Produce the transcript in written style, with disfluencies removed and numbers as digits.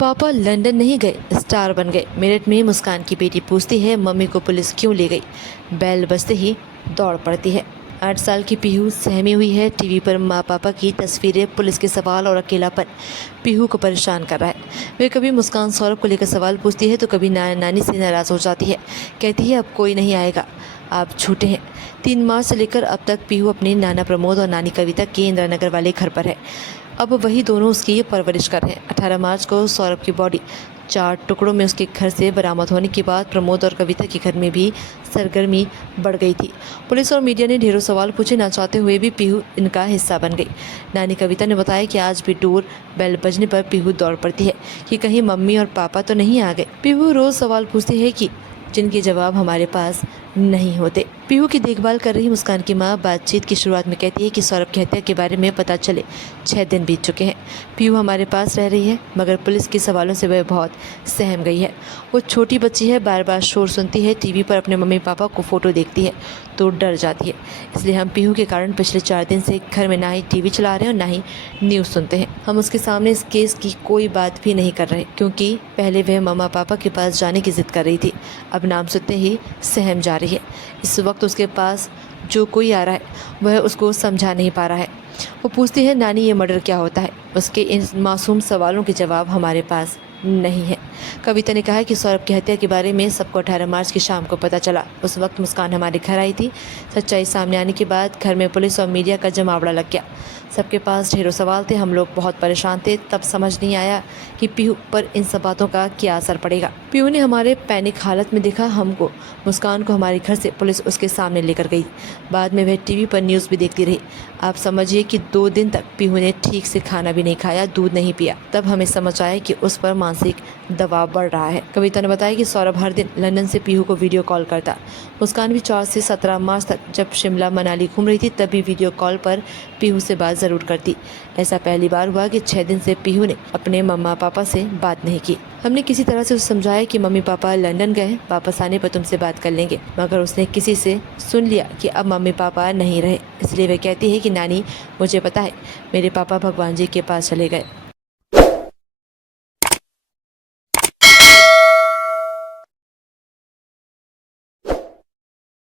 पापा लंदन नहीं गए, स्टार बन गए। मेरठ में मुस्कान की बेटी पूछती है मम्मी को पुलिस क्यों ले गई। बेल बजते ही दौड़ पड़ती है। 8 साल की पीहू सहमी हुई है। टीवी पर माँ पापा की तस्वीरें, पुलिस के सवाल और अकेलापन पीहू को परेशान कर रहा है। वे कभी मुस्कान सौरभ को लेकर सवाल पूछती है तो कभी नानी से नाराज़ हो जाती है। कहती है अब कोई नहीं आएगा, आप छूटे हैं। 3 मार्च से लेकर अब तक पीहू अपने नाना प्रमोद और नानी कविता के इंदिरा नगर वाले घर पर है। अब वही दोनों उसकी परवरिश कर रहे हैं। 18 मार्च को सौरभ की बॉडी 4 टुकड़ों में उसके घर से बरामद होने के बाद प्रमोद और कविता के घर में भी सरगर्मी बढ़ गई थी। पुलिस और मीडिया ने ढेरों सवाल पूछे ना चाहते हुए भी पीहू इनका हिस्सा बन गई। नानी कविता ने बताया कि आज भी डोर बेल बजने पर पीहू दौड़ पड़ती है कि कहीं मम्मी और पापा तो नहीं आ गए। पीहू रोज सवाल पूछती है कि जिनके जवाब हमारे पास नहीं होते। पीहू की देखभाल कर रही मुस्कान की मां बातचीत की शुरुआत में कहती है कि सौरभ की हत्या के बारे में पता चले 6 दिन बीत चुके हैं। पीहू हमारे पास रह रही है मगर पुलिस के सवालों से वह बहुत सहम गई है। वो छोटी बच्ची है, बार बार शोर सुनती है, टीवी पर अपने मम्मी पापा को फोटो देखती है तो डर जाती है। इसलिए हम पीहू के कारण पिछले 4 दिन से घर में ना ही टीवी चला रहे हैं और ना ही न्यूज़ सुनते हैं। हम उसके सामने इस केस की कोई बात भी नहीं कर रहे क्योंकि पहले वह मम्मा पापा के पास जाने की जिद कर रही थी, अब नाम सुनते ही सहम जा रही है। इस वक्त उसके पास जो कोई आ रहा है वह उसको समझा नहीं पा रहा है। वो पूछती है नानी ये मर्डर क्या होता है। उसके इन मासूम सवालों के जवाब हमारे पास नहीं है। कविता ने कहा कि सौरभ की हत्या के बारे में सबको 18 मार्च की शाम को पता चला। उस वक्त मुस्कान हमारे घर आई थी। सच्चाई सामने आने के बाद घर में पुलिस और मीडिया का जमावड़ा लग गया। सबके पास ढेरों सवाल थे, हम लोग बहुत परेशान थे। तब समझ नहीं आया कि पीहू पर इन सब बातों का क्या असर पड़ेगा। पीहू ने हमारे पैनिक हालत में देखा हमको, मुस्कान को हमारे घर से पुलिस उसके सामने लेकर गई। बाद में वह टीवी पर न्यूज़ भी देखती रही। आप समझिए कि 2 दिन तक पीहू ने ठीक से खाना भी नहीं खाया, दूध नहीं पिया। तब हमें समझ आया कि उस पर मानसिक दबाव बढ़ रहा है। कविता ने बताया कि सौरभ हर दिन लंदन से पीहू को वीडियो कॉल करता। मुस्कान भी 4 से 17 मार्च तक जब शिमला मनाली घूम रही थी तभी वीडियो कॉल पर पीहू से बात ज़रूर करती। ऐसा पहली बार हुआ कि 6 दिन से पीहू ने अपने मम्मा पापा से बात नहीं की। हमने किसी तरह से उसे समझाया कि मम्मी पापा लंदन गए, वापस आने पर तुमसे बात कर लेंगे, मगर उसने किसी से सुन लिया कि अब मम्मी पापा नहीं रहे। इसलिए वह कहती है कि नानी मुझे पता है मेरे पापा भगवान जी के पास चले गए।